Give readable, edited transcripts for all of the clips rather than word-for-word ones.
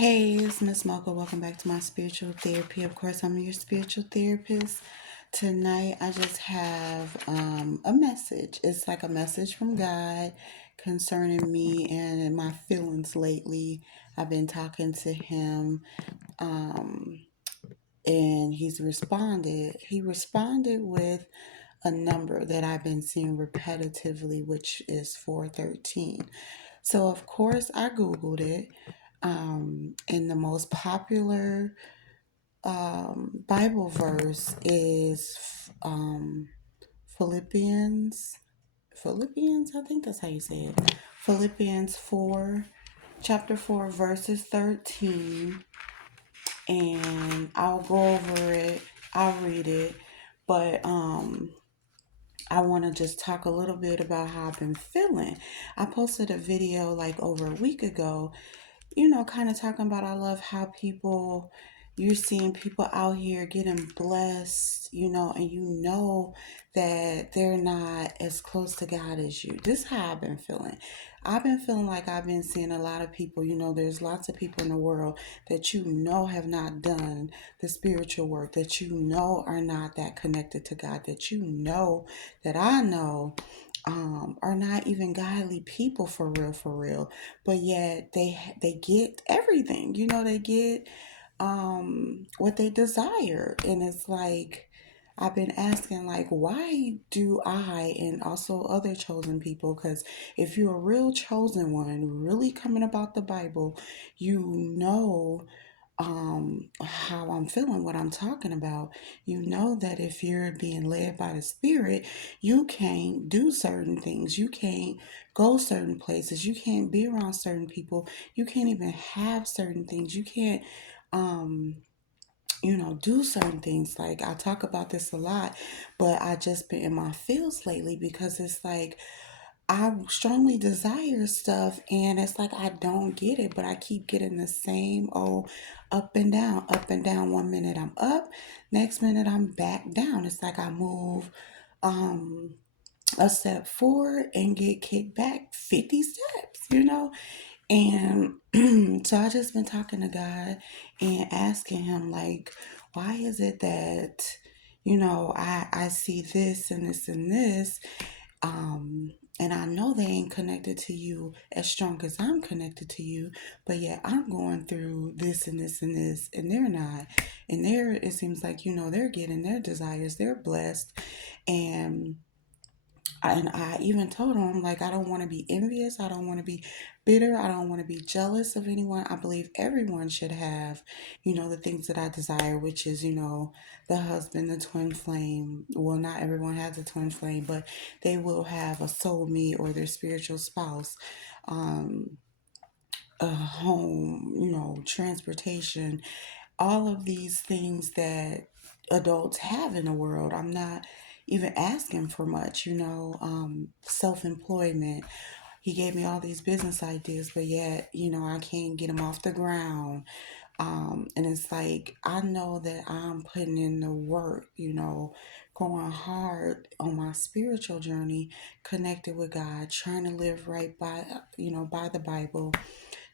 Hey, it's Miss Mocha. Welcome back to my spiritual therapy. Of course, I'm your spiritual therapist. Tonight, I just have a message. It's like a message from God concerning me and my feelings lately. I've been talking to him, um, and he's responded. He responded with a number that I've been seeing repetitively, which is 413. So, of course, I Googled it. And the most popular Bible verse is Philippians. Philippians, I think that's how you say it. Philippians 4, chapter 4, verses 13. And I'll go over it, I'll read it. But I want to just talk a little bit about how I've been feeling. I posted a video like over a week ago, kind of talking about I love how you're seeing people out here getting blessed, and that they're not as close to God as you. This is how I've been feeling. I've been feeling like I've been seeing a lot of people, there's lots of people in the world that have not done the spiritual work, that are not that connected to God, that I know are not even godly people for real, but yet they get everything. They get what they desire, and it's like I've been asking, like, why do I and also other chosen people? Because if you're a real chosen one, really coming about the Bible, you know how I'm feeling, what I'm talking about. You know that if you're being led by the Spirit, you can't do certain things. You can't go certain places. You can't be around certain people. You can't even have certain things. You can't um do certain things. Like, I talk about this a lot, but I just been in my feels lately because it's like I strongly desire stuff, and it's like I don't get it, but I keep getting the same old up and down, up and down. One minute I'm up, next minute I'm back down. It's like I move um a step forward and get kicked back 50 steps. And so I just been talking to God and asking him, like, why is it that, I see this and this and this, and I know they ain't connected to you as strong as I'm connected to you, but yet I'm going through this and this and this, and they're not. And it seems like, they're getting their desires, they're blessed. And I even told him, like, I don't want to be envious. I don't want to be bitter. I don't want to be jealous of anyone. I believe everyone should have, the things that I desire, which is, the husband, the twin flame. Well, not everyone has a twin flame, but they will have a soulmate or their spiritual spouse, um, a home, transportation, all of these things that adults have in the world. I'm not even asking for much, self employment. He gave me all these business ideas, but yet, I can't get them off the ground. And it's like, I know that I'm putting in the work, going hard on my spiritual journey, connected with God, trying to live right by, by the Bible,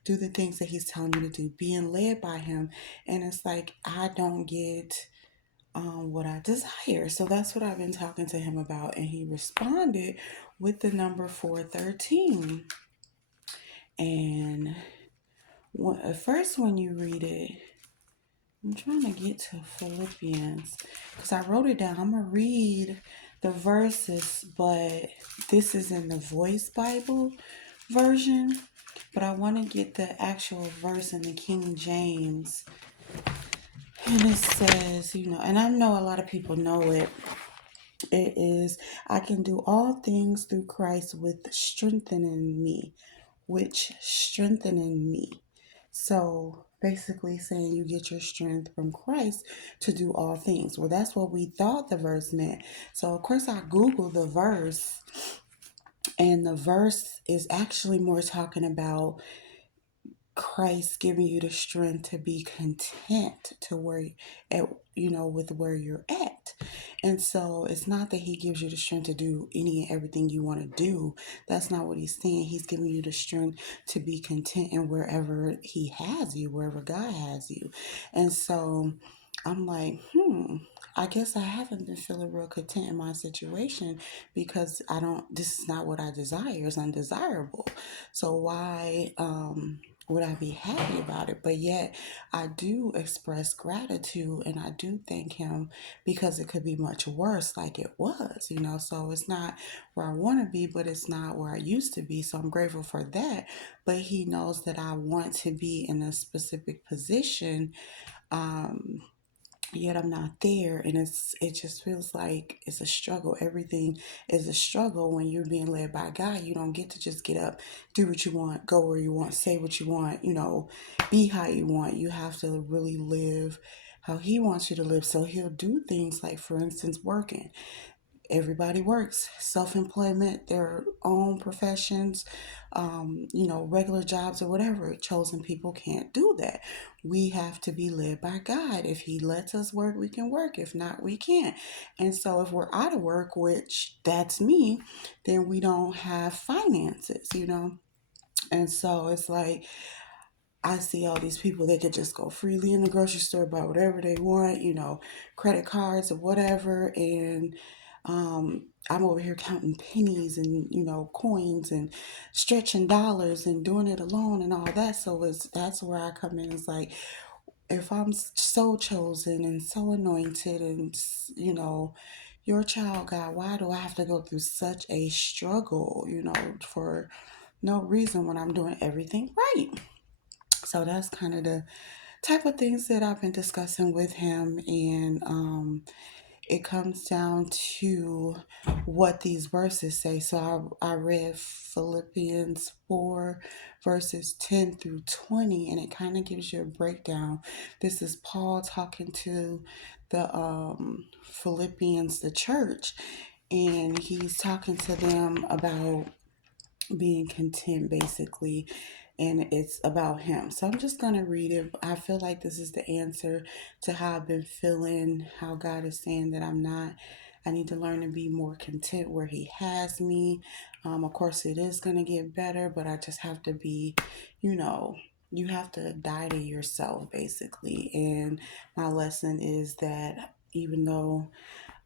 do the things that he's telling me to do, being led by him. And it's like I don't get what I desire. So that's what I've been talking to him about. And he responded with the number 413. And at first, when you read it, I'm trying to get to Philippians because I wrote it down. I'm going to read the verses, but this is in the Voice Bible version. But I want to get the actual verse in the King James. And it says, and I know a lot of people know it. It is, I can do all things through Christ which strengthening me. So basically saying you get your strength from Christ to do all things. Well, that's what we thought the verse meant. So of course I Googled the verse, and the verse is actually more talking about Christ giving you the strength to be content to where at with where you're at. And so it's not that he gives you the strength to do any and everything you want to do. That's not what he's saying. He's giving you the strength to be content in wherever he has you, wherever God has you. And so I'm like, I guess I haven't been feeling real content in my situation because this is not what I desire. It's undesirable. So why would I be happy about it? But yet I do express gratitude and I do thank him because it could be much worse like it was, So it's not where I want to be, but it's not where I used to be. So I'm grateful for that. But he knows that I want to be in a specific position. Um, Yet I'm not there, and it just feels like it's a struggle. Everything is a struggle when you're being led by God. You don't get to just get up, do what you want, go where you want, say what you want, be how you want. You have to really live how he wants you to live. So he'll do things like, for instance, working. Everybody works, self-employment, their own professions, regular jobs or whatever. Chosen people can't do that. We have to be led by God. If he lets us work, we can work. If not, we can't. And so if we're out of work, which that's me, then we don't have finances. And so it's like I see all these people, they could just go freely in the grocery store, buy whatever they want, credit cards or whatever. And I'm over here counting pennies and, coins and stretching dollars and doing it alone and all that. So that's where I come in. It's like, if I'm so chosen and so anointed and, your child, God, why do I have to go through such a struggle, for no reason when I'm doing everything right? So that's kind of the type of things that I've been discussing with him. And it comes down to what these verses say. So I read Philippians 4, verses 10 through 20, and it kind of gives you a breakdown. This is Paul talking to the Philippians, the church, and he's talking to them about being content basically, and it's about him. So I'm just going to read it. I feel like this is the answer to how I've been feeling, how God is saying that I need to learn to be more content where he has me. Of course it is going to get better, but I just have to be, you have to die to yourself basically. And my lesson is that even though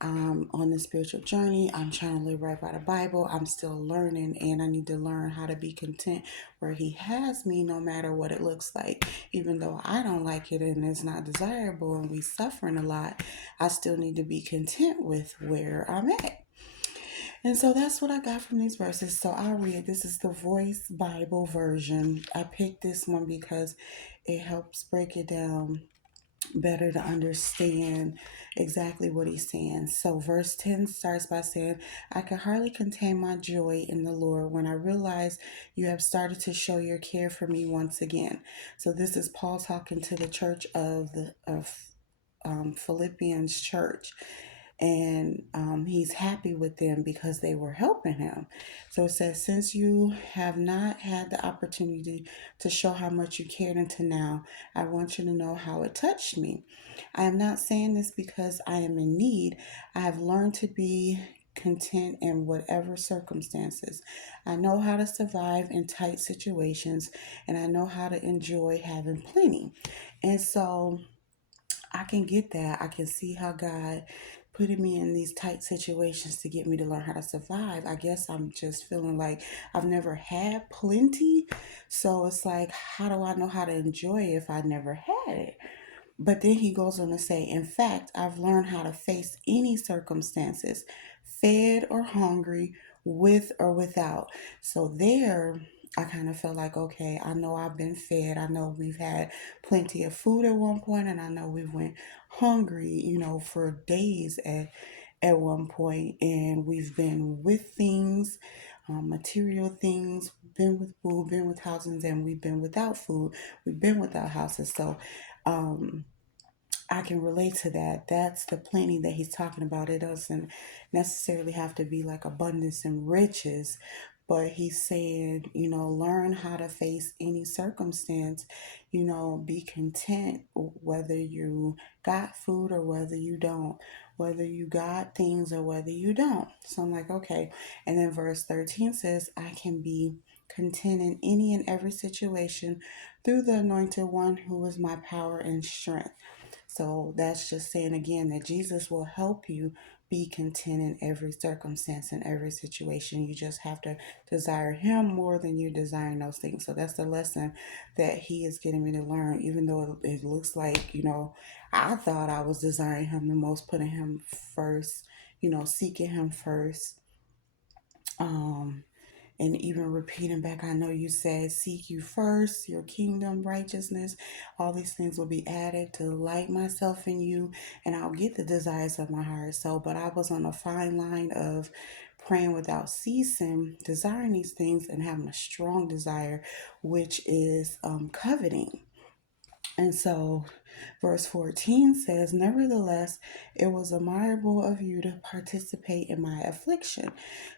on the spiritual journey, I'm trying to live right by the Bible, I'm still learning, and I need to learn how to be content where he has me, no matter what it looks like. Even though I don't like it and it's not desirable and we suffering a lot, I still need to be content with where I'm at. And so that's what I got from these verses. So I'll read. This is the Voice Bible version. I picked this one because it helps break it down better to understand exactly what he's saying. So, verse 10 starts by saying, I can hardly contain my joy in the Lord when I realize you have started to show your care for me once again. So, this is Paul talking to the church of Philippians church, and he's happy with them because they were helping him. So it says, since you have not had the opportunity to show how much you cared until now, I want you to know how it touched me. I am not saying this because I am in need. I have learned to be content in whatever circumstances. I know how to survive in tight situations, and I know how to enjoy having plenty. And so I can get that. I can see how God putting me in these tight situations to get me to learn how to survive. I guess I'm just feeling like I've never had plenty. So it's like, how do I know how to enjoy it if I never had it? But then he goes on to say, in fact, I've learned how to face any circumstances, fed or hungry, with or without. So there, I kind of felt like, okay, I know I've been fed. I know we've had plenty of food at one point, and I know we went hungry, for days at one point, and we've been with things, material things, been with food, been with houses, and we've been without food, we've been without houses. So um, I can relate to that. That's the plenty that he's talking about. It doesn't necessarily have to be like abundance and riches, but he's saying, learn how to face any circumstance, be content whether you got food or whether you don't, whether you got things or whether you don't. So I'm like, okay. And then verse 13 says, I can be content in any and every situation through the anointed one who is my power and strength. So that's just saying again that Jesus will help you be content in every circumstance, in every situation. You just have to desire Him more than you're desiring those things. So that's the lesson that He is getting me to learn, even though it looks like, I thought I was desiring Him the most, putting Him first, seeking Him first. Um, and even repeating back, I know you said, seek you first, your kingdom, righteousness, all these things will be added. To delight myself in you, and I'll get the desires of my heart. So, but I was on a fine line of praying without ceasing, desiring these things, and having a strong desire, which is coveting. And so, verse 14 says, nevertheless, it was admirable of you to participate in my affliction.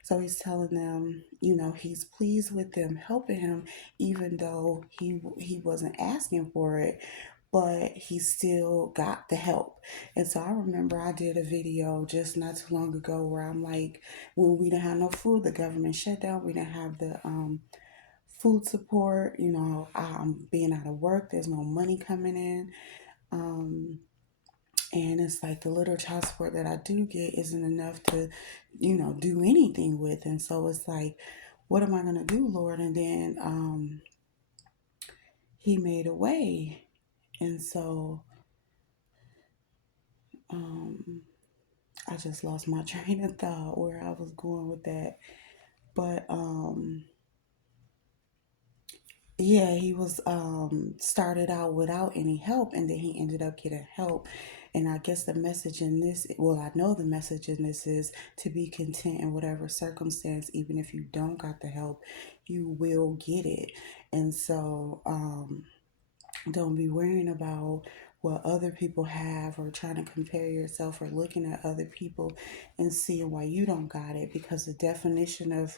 So he's telling them, he's pleased with them helping him, even though he wasn't asking for it, but he still got the help. And so I remember I did a video just not too long ago where I'm like, when we didn't have no food, the government shut down, we didn't have the food support, I'm being out of work, there's no money coming in. And it's like the little child support that I do get isn't enough to, do anything with. And so it's like, what am I going to do, Lord? And then He made a way. And so I just lost my train of thought where I was going with that. But yeah, he was started out without any help, and then he ended up getting help. And I guess the message in this, well, I know the message in this is to be content in whatever circumstance. Even if you don't got the help, you will get it. And so don't be worrying about what other people have, or trying to compare yourself, or looking at other people and seeing why you don't got it. Because the definition of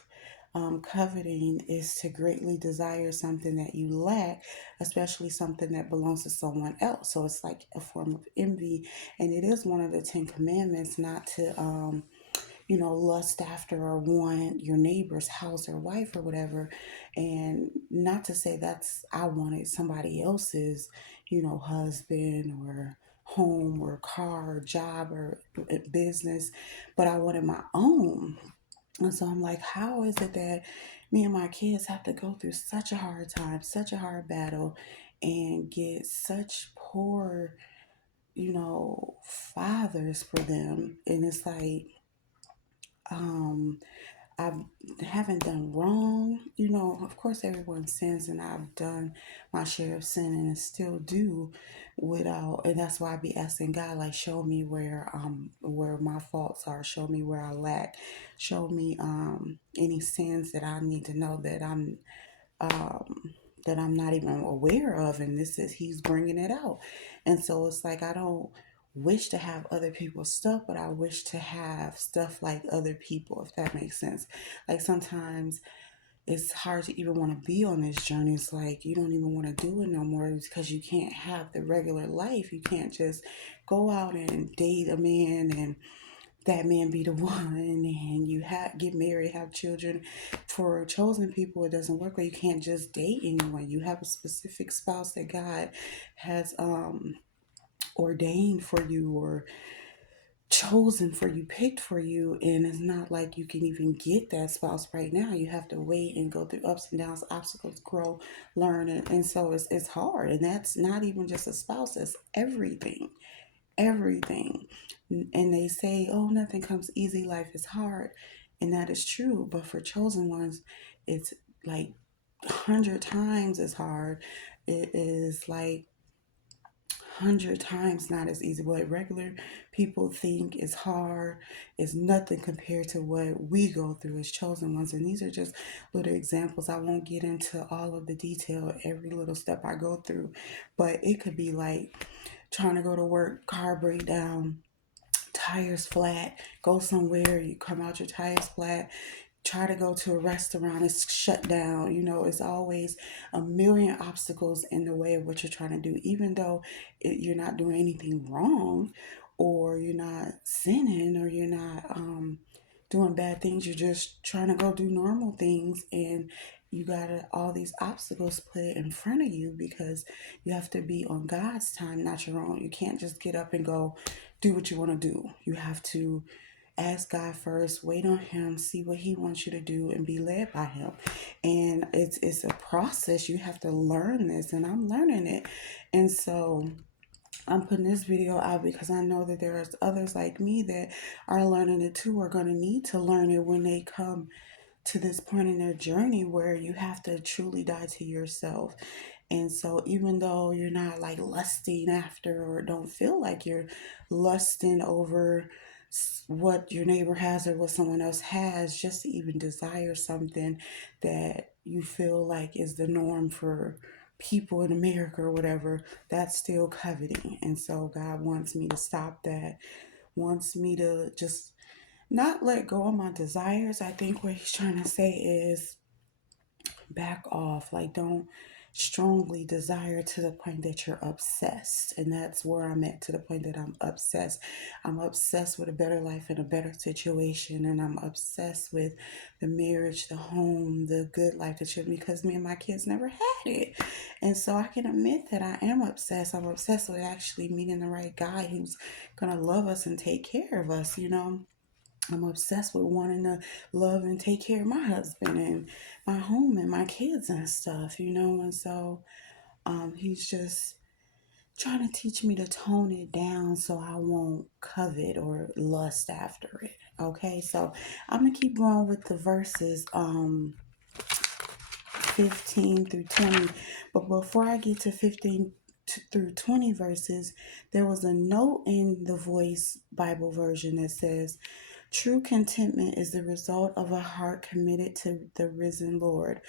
coveting is to greatly desire something that you lack, especially something that belongs to someone else. So it's like a form of envy. And it is one of the 10 Commandments not to lust after or want your neighbor's house or wife or whatever. And not to say that's, I wanted somebody else's, husband or home or car or job or business, but I wanted my own. And so I'm like, how is it that me and my kids have to go through such a hard time, such a hard battle, and get such poor, fathers for them? And it's like, um, I haven't done wrong. Of course, everyone sins, and I've done my share of sin and still do without. And that's why I be asking God, like, show me where my faults are, show me where I lack, show me any sins that I need to know um, that I'm not even aware of. And this is He's bringing it out. And so it's like I don't wish to have other people's stuff, but I wish to have stuff like other people, if that makes sense. Like sometimes it's hard to even want to be on this journey. It's like you don't even want to do it no more because you can't have the regular life. You can't just go out and date a man and that man be the one, and you get married, have children. For chosen people, it doesn't work. Or you can't just date anyone. You have a specific spouse that God has ordained for you, or chosen for you, picked for you. And it's not like you can even get that spouse right now. You have to wait and go through ups and downs, obstacles, grow, learn. And so it's hard. And that's not even just a spouse, it's everything. And they say, oh, nothing comes easy, life is hard. And that is true. But for chosen ones, it's like 100 times as hard. It is like 100 times not as easy. What regular people think is hard is nothing compared to what we go through as chosen ones. And these are just little examples. I won't get into all of the detail, every little step I go through, but it could be like trying to go to work, car breakdown, tires flat, go somewhere, you come out, your tires flat, try to go to a restaurant, it's shut down. It's always a million obstacles in the way of what you're trying to do, even though you're not doing anything wrong, or you're not sinning, or you're not doing bad things. You're just trying to go do normal things, and you got all these obstacles put in front of you because you have to be on God's time, not your own. You can't just get up and go do what you want to do. You have to ask God first, wait on Him, see what He wants you to do, and be led by Him. And it's a process. You have to learn this, and I'm learning it. And so I'm putting this video out because I know that there's others like me that are learning it too, are going to need to learn it when they come to this point in their journey where you have to truly die to yourself. And so, even though you're not like lusting after, or don't feel like you're lusting over what your neighbor has or what someone else has, just to even desire something that you feel like is the norm for people in America or whatever, that's still coveting. And so, God wants me to stop that, wants me to just not let go of my desires. I think what He's trying to say is back off. Like, don't strongly desire to the point that you're obsessed. And that's where I'm at, to the point that I'm obsessed. I'm obsessed with a better life and a better situation. And I'm obsessed with the marriage, the home, the good life, the children, because me and my kids never had it. And so I can admit that I am obsessed. I'm obsessed with actually meeting the right guy who's going to love us and take care of us, I'm obsessed with wanting to love and take care of my husband and my home and my kids and stuff. And so he's just trying to teach me to tone it down so I won't covet or lust after it. Okay, so I'm gonna keep going with the verses 15 through 20. But before I get to 15 through 20 verses, there was a note in the Voice Bible version that says, true contentment is the result of a heart committed to the risen Lord.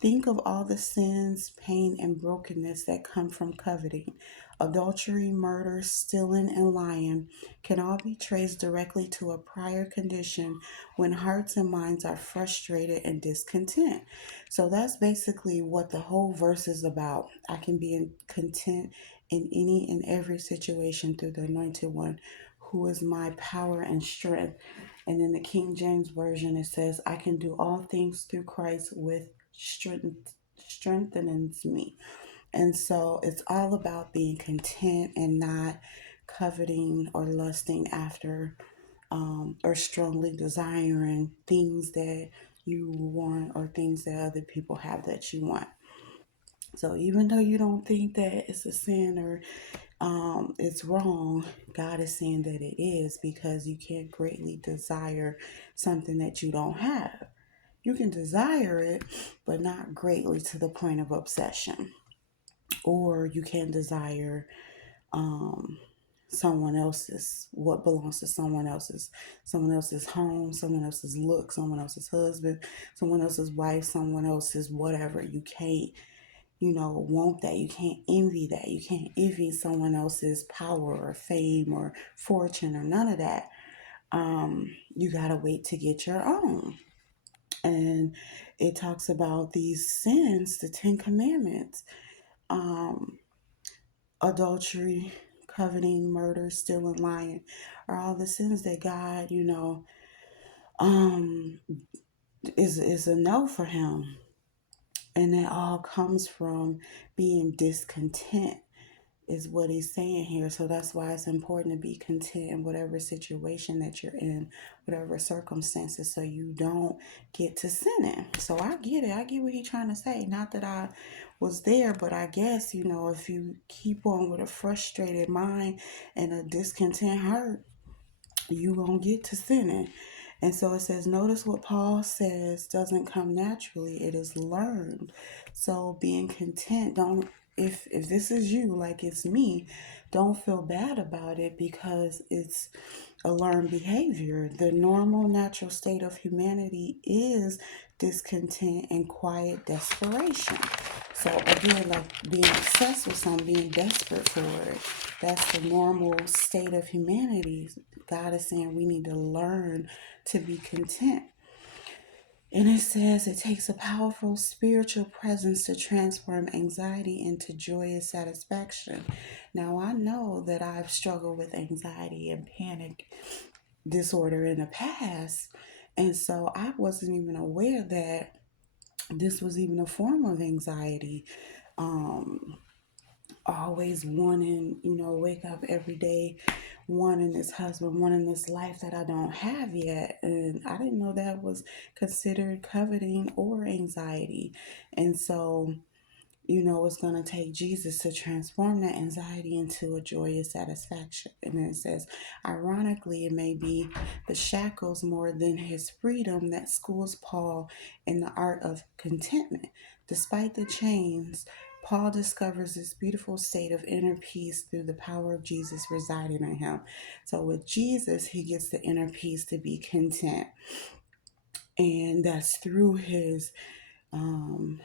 Think of all the sins, pain, and brokenness that come from coveting. Adultery, murder, stealing, and lying can all be traced directly to a prior condition when hearts and minds are frustrated and discontent. So that's basically what the whole verse is about. I can be content in any and every situation through the Anointed One, who is my power and strength. And in the King James Version, it says, I can do all things through Christ with strengthens me. And so it's all about being content and not coveting or lusting after or strongly desiring things that you want or things that other people have that you want. So even though you don't think that it's a sin or it's wrong, God is saying that it is, because you can't greatly desire something that you don't have. You can desire it, but not greatly to the point of obsession. Or you can desire um, someone else's, what belongs to someone else's home, someone else's look, someone else's husband, someone else's wife, someone else's whatever. You can't want that. You can't envy that. You can't envy someone else's power or fame or fortune or none of that. You gotta wait to get your own. And it talks about these sins, the 10 Commandments, um, adultery, coveting, murder, stealing, lying, are all the sins that God, um, is a no for Him. And that all comes from being discontent, is what He's saying here. So that's why it's important to be content in whatever situation that you're in, whatever circumstances, so you don't get to sinning. So I get it. I get what He's trying to say. Not that I was there, but I guess, if you keep on with a frustrated mind and a discontent heart, you gonna get to sinning. And so it says, notice what Paul says doesn't come naturally, it is learned. So being content, don't, if this is you, like it's me, don't feel bad about it, because it's a learned behavior. The normal natural state of humanity is discontent and quiet desperation. So again, like being obsessed with something, being desperate for it, that's the normal state of humanity. God is saying we need to learn to be content. And it says it takes a powerful spiritual presence to transform anxiety into joyous satisfaction. Now, I know that I've struggled with anxiety and panic disorder in the past. And so I wasn't even aware that this was even a form of anxiety. Um, Always wanting, wake up every day wanting this husband, wanting this life that I don't have yet. And I didn't know that was considered coveting or anxiety. And so it's going to take Jesus to transform that anxiety into a joyous satisfaction. And then it says, ironically, it may be the shackles more than his freedom that schools Paul in the art of contentment. Despite the chains, Paul discovers this beautiful state of inner peace through the power of Jesus residing in him. So with Jesus, he gets the inner peace to be content. And that's through his um,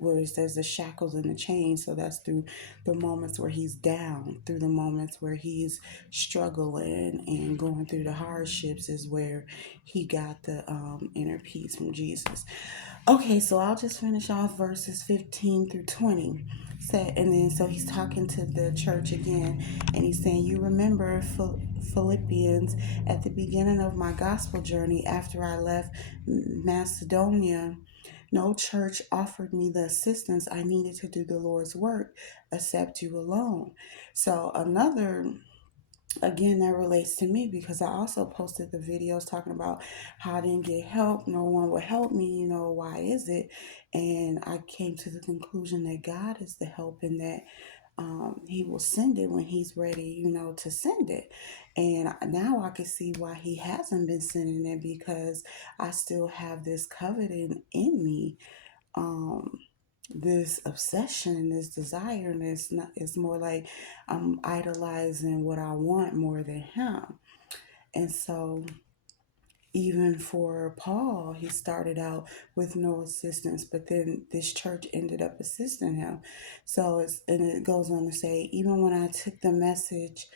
where it says the shackles and the chains. So that's through the moments where he's down, through the moments where he's struggling and going through the hardships is where he got the inner peace from Jesus. Okay, so I'll just finish off verses 15 through 20. And then so he's talking to the church again, and he's saying, you remember Philippians at the beginning of my gospel journey after I left Macedonia. No church offered me the assistance I needed to do the Lord's work except you alone. So another, again, that relates to me because I also posted the videos talking about how I didn't get help. No one would help me. Why is it? And I came to the conclusion that God is the help and that he will send it when he's ready, to send it. And now I can see why he hasn't been sending it, because I still have this coveting in me, um, this obsession, this desire, and it's more like I'm idolizing what I want more than him. And so even for Paul, he started out with no assistance, but then this church ended up assisting him. So and it goes on to say, even when I took the message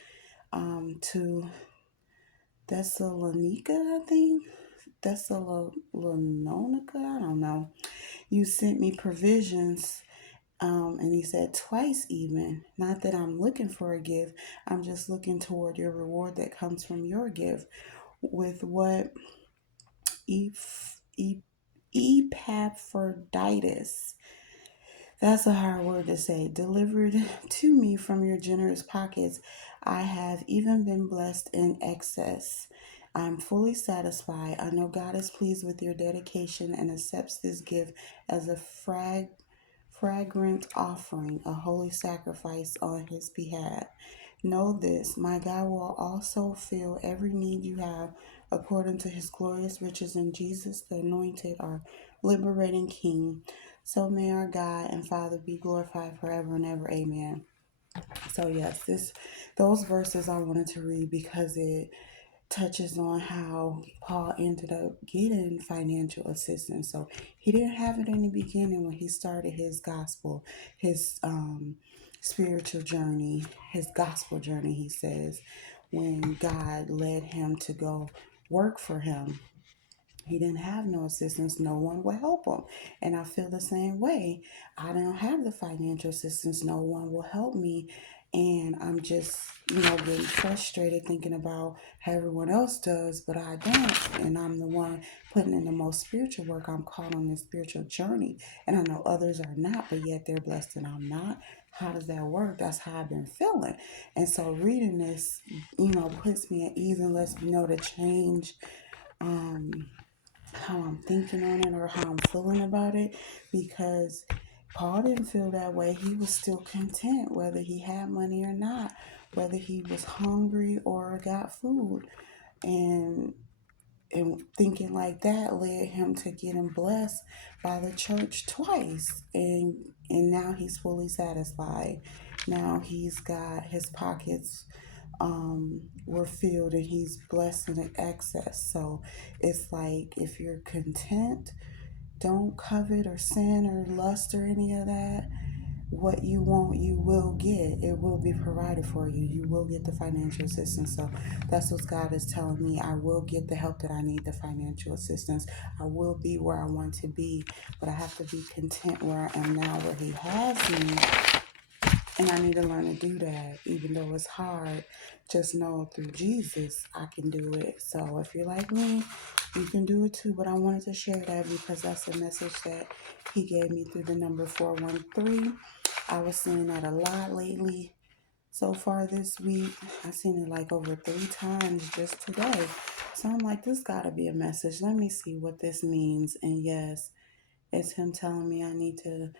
to Thessalonica, I think Thessalonica, I don't know. You sent me provisions. And he said twice even, not that I'm looking for a gift, I'm just looking toward your reward that comes from your gift. With what Epaphroditus, that's a hard word to say, delivered to me from your generous pockets, I have even been blessed in excess. I'm fully satisfied. I know God is pleased with your dedication and accepts this gift as a fragrant offering, a holy sacrifice on his behalf. Know this, my God will also fill every need you have according to his glorious riches in Jesus, the anointed, our liberating King. So may our God and Father be glorified forever and ever. Amen. So yes, those verses I wanted to read because it touches on how Paul ended up getting financial assistance. So he didn't have it in the beginning when he started his gospel, his spiritual journey, his gospel journey, he says, when God led him to go work for him. He didn't have no assistance. No one will help him. And I feel the same way. I don't have the financial assistance. No one will help me. And I'm just, getting frustrated thinking about how everyone else does, but I don't. And I'm the one putting in the most spiritual work. I'm caught on this spiritual journey. And I know others are not, but yet they're blessed and I'm not. How does that work? That's how I've been feeling. And so reading this, puts me at ease and lets me know to change how I'm thinking on it or how I'm feeling about it, because Paul didn't feel that way. He was still content whether he had money or not, whether he was hungry or got food. And thinking like that led him to getting blessed by the church twice. And now he's fully satisfied. Now he's got his pockets were filled and he's blessed in excess. So it's like, if you're content, don't covet or sin or lust or any of that. what you want, you will get. It will be provided for you. You will get the financial assistance. So that's what God is telling me. I will get the help that I need, the financial assistance. I will be where I want to be, but I have to be content where I am now, where He has me. And I need to learn to do that, even though it's hard. Just know through Jesus, I can do it. So if you're like me, you can do it too. But I wanted to share that because that's a message that He gave me through the number 413. I was seeing that a lot lately. So far this week, I've seen it like over 3 times just today. So I'm like, this got to be a message. Let me see what this means. And yes, it's Him telling me I need to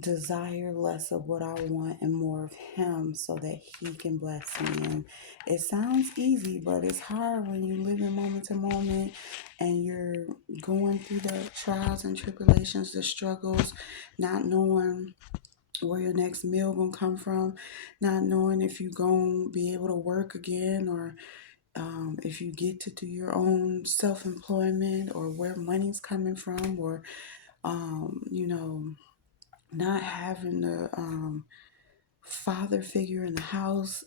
desire less of what I want and more of Him so that He can bless me. And it sounds easy, but it's hard when you live in moment to moment and you're going through the trials and tribulations, the struggles, not knowing where your next meal gonna come from, not knowing if you gonna be able to work again, or if you get to do your own self-employment, or where money's coming from, or not having the father figure in the house,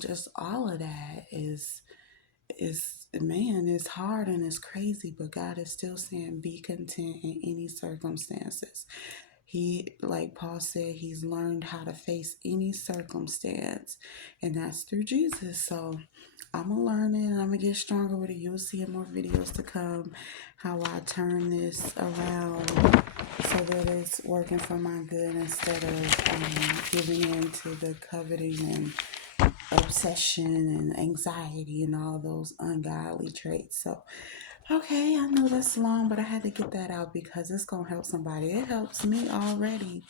just all of that is man, it's hard and it's crazy, but God is still saying be content in any circumstances. He, like Paul said, he's learned how to face any circumstance, and that's through Jesus. So I'm gonna learn it and I'm gonna get stronger with it. You'll see in more videos to come how I turn this around so that it's working for my good instead of giving in to the coveting and obsession and anxiety and all those ungodly traits. So, okay, I know that's long, but I had to get that out because it's going to help somebody. It helps me already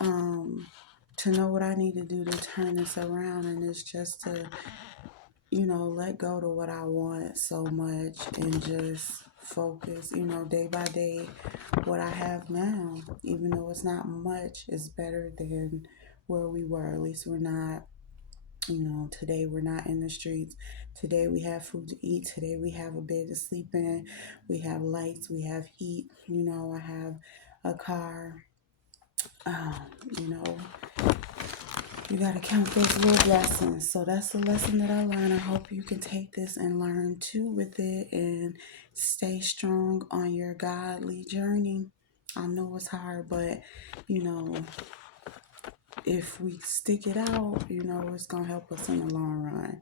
to know what I need to do to turn this around. And it's just to, let go to what I want so much and just focus, day by day, what I have now. Even though it's not much, it's better than where we were. At least we're not. Today we're not in the streets. Today we have food to eat. Today we have a bed to sleep in. We have lights. We have heat. I have a car. Um, you know, you got to count those little blessings. So that's the lesson that I learned. I hope you can take this and learn too with it and stay strong on your godly journey. I know it's hard, but if we stick it out, it's going to help us in the long run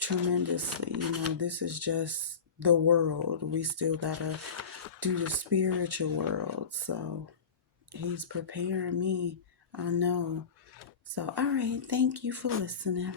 tremendously. This is just the world. We still gotta do the spiritual world. So He's preparing me. I know. So, all right. Thank you for listening.